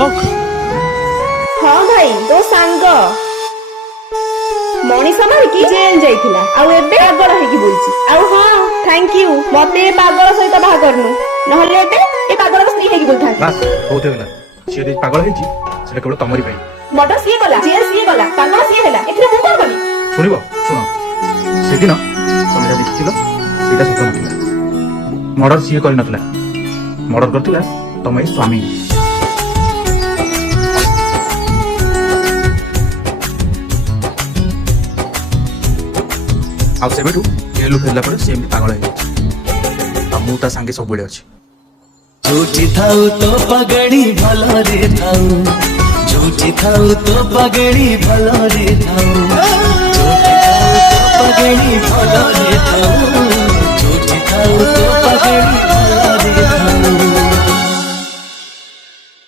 दीपक हाँ भाई तो सांग मनीष मारिकी जेल जाइथिला आउ एबे पागल होइकी बोलची आउ हाँ थैंक यू मते ए पागल सहित बाहा करनु नहले एबे ए पागल स्त्री हेकी बोलथा बस बहुत हो गला सी पागल है सेटा केवल तमरी पाई मर्डर सीए गला जेल सीए गला पागल सीए हैला एथिरे मु कोन कली शुणव शुण से दिन तुम जहाँ देखिल ସେଇଟା ସତ ନଥିଲା ମର୍ଡର ସିଏ କରିନଥିଲା ମର୍ଡର କରିଥିଲା ତମ ଏଇ ସ୍ୱାମୀ ଆଉ ସେବେଠୁ ଜେଲରୁ ଫେରିଲା ପରେ ସେ ଏମିତି ପାଗଳ ହେଇଯାଇଛି ଆଉ ମୁଁ ତା ସାଙ୍ଗେ ସବୁବେଳେ ଅଛି झूठी थाऊ तो पगड़ी भलो रे थाऊ झूठी थाऊ तो पगड़ी भलो रे थाऊ